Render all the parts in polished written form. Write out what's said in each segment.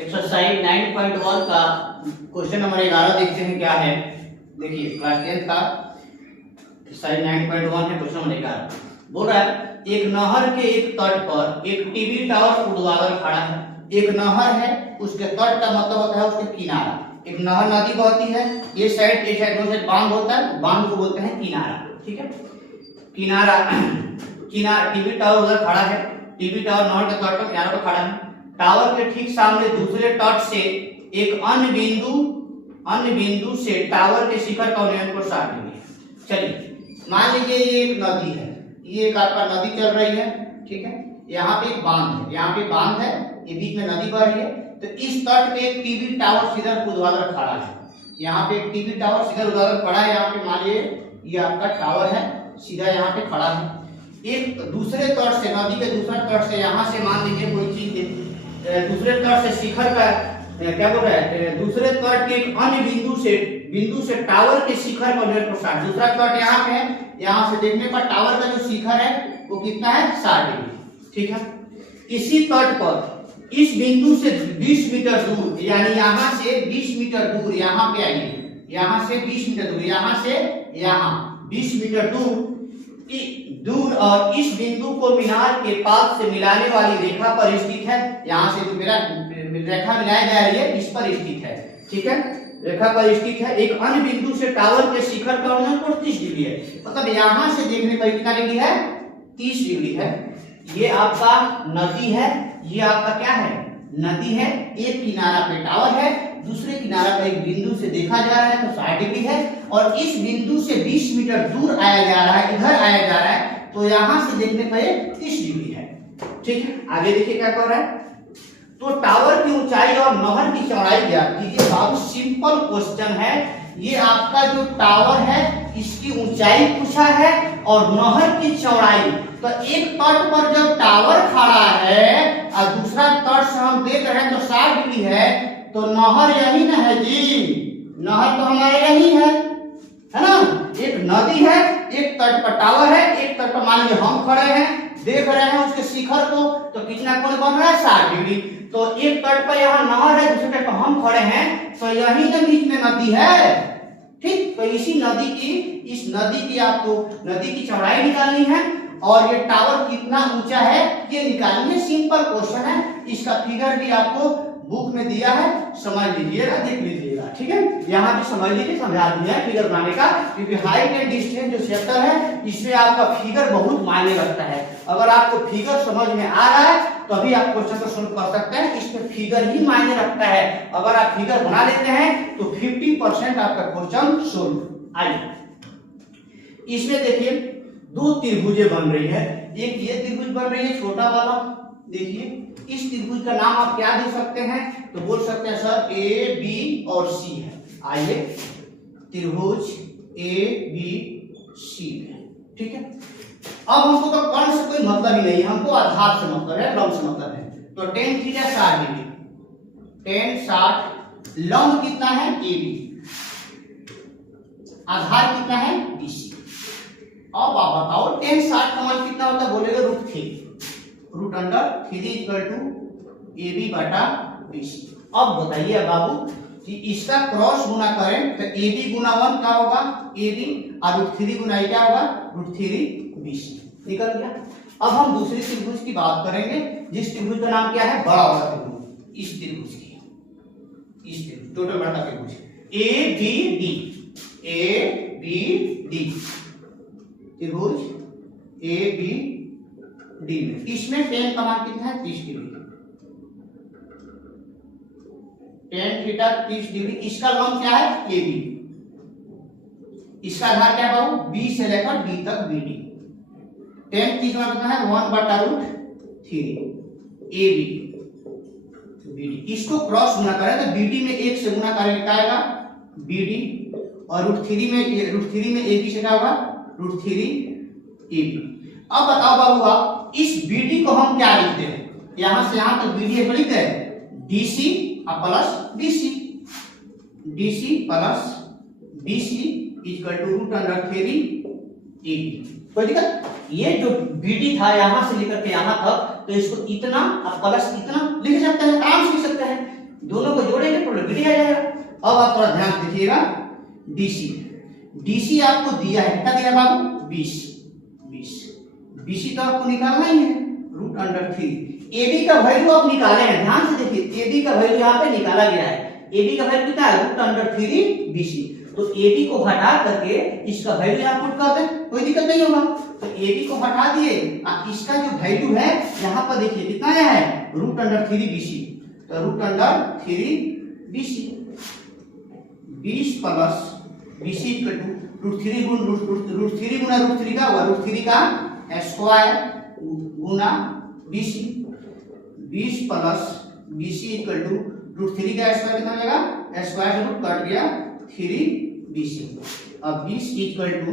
Exercise 9.1 का question number 11 देखते हैं क्या है। देखिए क्लास 10 का एक्सरसाइज 9.1 है, क्वेश्चन नंबर 11 बोल रहा है एक नहर के एक तट पर एक टीवी टावर ऊर्ध्वाधर खड़ा है। एक नहर है, उसके तट का मतलब होता है उसके किनारा। एक नहर नदी बहती है, ये साइड दोनों साइड बांध होता है, बांध को बोलते हैं किनारा। ठीक है, किनारा किनारा टीवी टावर उधर खड़ा है, टीवी टावर नहर के तट पर किनारे पर खड़ा है। टावर के ठीक सामने दूसरे तट से एक अन्य बिंदु से टावर के शिखर का उन्नयन को 60 डिग्री है। चलिए मान लीजिए ये एक नदी है, ये एक आपका नदी चल रही है। ठीक है, यहाँ पे एक बांध है, यहाँ पे बांध है, ये बीच में नदी बह रही है। तो इस तट पे एक टीवी टावर सीधा ऊर्ध्वाधर खड़ा है। यहाँ पे एक टीवी टावर सीधा ऊर्ध्वाधर खड़ा है। यहाँ पे मान लीजिए ये आपका टावर है, सीधा यहाँ पे खड़ा है। एक दूसरे तट से, नदी के दूसरा तट से, यहाँ से मान लीजिए कोई चीज दूसरे तट से शिखर का क्या बोल रहा है, दूसरे तट के एक अन्य बिंदु से टावर के शिखर का उन्नयन को 60। दूसरा तट यहाँ पे है, यहाँ से देखने पर टावर का जो शिखर है वो कितना है, 60 डिग्री। ठीक है, इसी तट पर इस बिंदु से 20 मीटर दूर, यानी यहाँ से 20 मीटर दूर, यहाँ पे आइए, यहाँ से 20 मीटर दूर, यहाँ से यहाँ 20 मीटर दूर और इस बिंदु को मीनार के पास से मिलाने वाली रेखा पर स्थित है। यहाँ से जो मेरा रेखा मिलाया जा रही है इस पर स्थित है। ठीक है, रेखा पर स्थित है। एक अन्य बिंदु से टावर के शिखर का उन्नयन कोण 30 डिग्री है। मतलब यहाँ से देखने पर कितना डिग्री है, 30 डिग्री है। ये आपका नदी है, ये आपका क्या है, नदी है। एक किनारा पे टावर है, दूसरे किनारा पे एक बिंदु से देखा जा रहा है तो 60 डिग्री है। और इस बिंदु से 20 मीटर दूर आया जा रहा है, इधर आया जा रहा है, तो यहाँ से देखने पर 30 डिग्री है। ठीक है, आगे देखिए क्या कर रहा है। तो टावर की ऊंचाई और नहर की चौड़ाई ज्ञात कीजिए। बहुत सिंपल क्वेश्चन है। ये आपका जो टावर है इसकी ऊंचाई पूछा है और नहर की चौड़ाई। तो एक तट पर जब टावर खड़ा है और दूसरा तट से हम देख रहे हैं तो 60 डिग्री है, तो नहर यही ना है जी, नहर तो हमारा यही है ना। एक नदी है, एक तट पर टावर है, एक तट पर मान लीजिए हम खड़े हैं, देख रहे हैं उसके शिखर को, तो कितना कोण बन रहा है, 60 डिग्री। तो एक तट पर यहाँ नहर है, दूसरे तट पर हम खड़े हैं, तो यही तो बीच में नदी है। ठीक, तो इस नदी की आपको नदी की चौड़ाई निकालनी है और ये टावर कितना ऊंचा है ये निकालनी है। सिंपल क्वेश्चन है, इसका फिगर भी आपको बुक में दिया है, समझ लीजिएगा, देख लीजिएगा। ठीक है, यहाँ भी समझ लीजिए, समझा दिया है फिगर बनाने का, क्योंकि हाइट एंड डिस्टेंस जो क्षेत्र है इसमें आपका फिगर बहुत मायने रखता है। अगर आपको फिगर समझ में आ रहा है तभी आप क्वेश्चन को सोल्व कर सकते हैं, इसमें फिगर ही मायने रखता है। अगर आप फिगर बना लेते हैं तो 50% आपका क्वेश्चन सोल्व। आइए इसमें देखिए दो त्रिभुजें बन रही है। एक ये त्रिभुज बन रही है छोटा वाला, देखिए इस त्रिभुज का नाम आप क्या दे सकते हैं, तो बोल सकते हैं सर ए बी और सी है। आइए त्रिभुज ए बी सी है। ठीक है, अब हमको तो कर्ण से कोई मतलब ही नहीं है, हमको आधार से मतलब है, लंब से मतलब है। तो tan थीटा 60 डिग्री, tan 60, लंब कितना है ए बी, आधार कितना है बी सी। अब आप बताओ tan 60 का मान कितना होता है, बोलेगा √3, √3 = AB बटा BC। अब बताइए बाबू कि इसका क्रॉस गुना करें तो AB गुना 1 क्या होगा, AB, और √3 गुना क्या होगा, √3 BC। निकल गया। अब हम दूसरी त्रिभुज की बात करेंगे, जिस त्रिभुज का नाम क्या है, बड़ा वाला त्रिभुज। इस त्रिभुज टोटल बड़ा त्रिभुज ABD, ABD त्रिभुज ABD में, इसमें tan का मान कितना है, 30 डिग्री, tan थीटा 30 डिग्री। इसका लंब क्या है, AB, इसका आधार क्या है बाबू, B से लेकर D तक BD। tan कितना कितना है, 1/√3 AB BD। इसको क्रॉस गुना करें तो BD में 1 से गुना करेंगे क्या आएगा, BD, और √3 में AB से क्या होगा, √3 AB। अब बताओ बाबू आप इस BD को हम क्या लिखते हैं, यहां से यहां तक BD को लिखते हैं DC plus BC, DC plus BC = √3 AB। कोई दिक्कत, ये जो BD था यहां से लेकर के यहां तक, तो इसको इतना और प्लस इतना लिख सकते हैं, आराम से लिख सकते हैं। दोनों को जोड़ेंगे प्रोडक्टिविटी आ जाएगा। अब आप थोड़ा ध्यान से देखिएगा, डीसी डीसी आपको दिया है, कितना दिया बाबू? 20 20 बीसी तो आपको निकालना ही है, √3। एबी का वैल्यू आप निकाले हैं, ध्यान से देखिए, एबी का वैल्यू यहाँ पे निकाला गया है। एबी का वैल्यू कितना है? √3 बीसी। तो एबी को हटा करके इसका वैल्यू यहाँ पुट कर दें, कोई दिक्कत नहीं होगा। तो एबी को हटा दिए, इसका जो वैल्यू है यहाँ पर देखिए कितना आया है? √3 बीसी। तो √3 BC 20 plus BC equal to √3 गुना √3 का हुआ, √3 का स्क्वायर गुना बीसी। 20 प्लस बीसी इक्वल टू √3 का स्क्वायर कितना हो जाएगा? स्क्वायर से रूट कट गया 3 बीसी। अब 20 इक्वल टू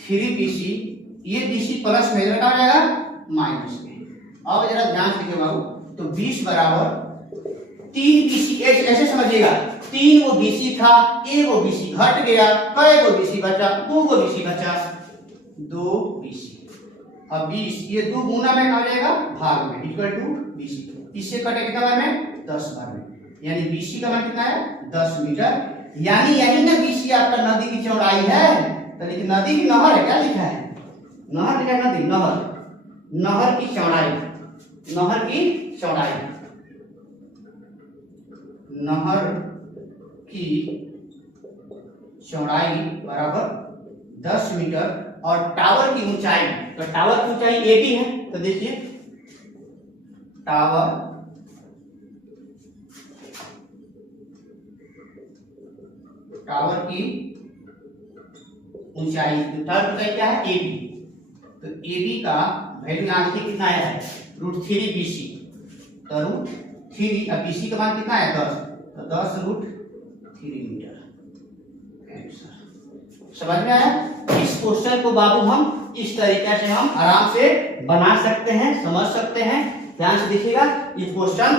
3 बीसी, ये बीसी प्लस में इधर क्या हो जाएगा? माइनस में। अब जरा ध्यान से देखिए बाबू, तो 20 बराबर 3 बीसी, ऐसे समझिएगा, 3 वो बीसी था, एक वो बीसी घट गया, कई वो बीसी बचा? 2 वो बीसी बचा, 2 बीसी। अब 20 ये 2 गुना में आ जाएगा भाग में, इक्वल टू बीसी। इससे कटे कितना बार में? 10 बार में, यानी बीसी का मान कितना है? 10 मीटर। यानी यही ना बीसी आपका नदी की चौड़ाई है। तो लेकिन नदी की नहर है, क्या लिखा है? नहर लिखा है, नदी, नहर, नहर की चौड़ाई, नहर की चौड़ाई, नहर की चौड़ाई बराबर 10 मीटर। और टावर की ऊंचाई, तो टावर की ऊंचाई 80 है। तो देखिए टावर की ऊंचाई, तो टावर की ऊंचाई क्या है? 80। तो AB का वैल्यू यहाँ देखिए कितना आया है? √3 BC। तो √3, अब BC का मान कितना है? 10। तो 10 √3 मीटर। समझ में आया? इस क्वेश्चन को बाबू हम इस तरीके से हम आराम से बना सकते हैं, समझ सकते हैं। ध्यान से देखिएगा, ये क्वेश्चन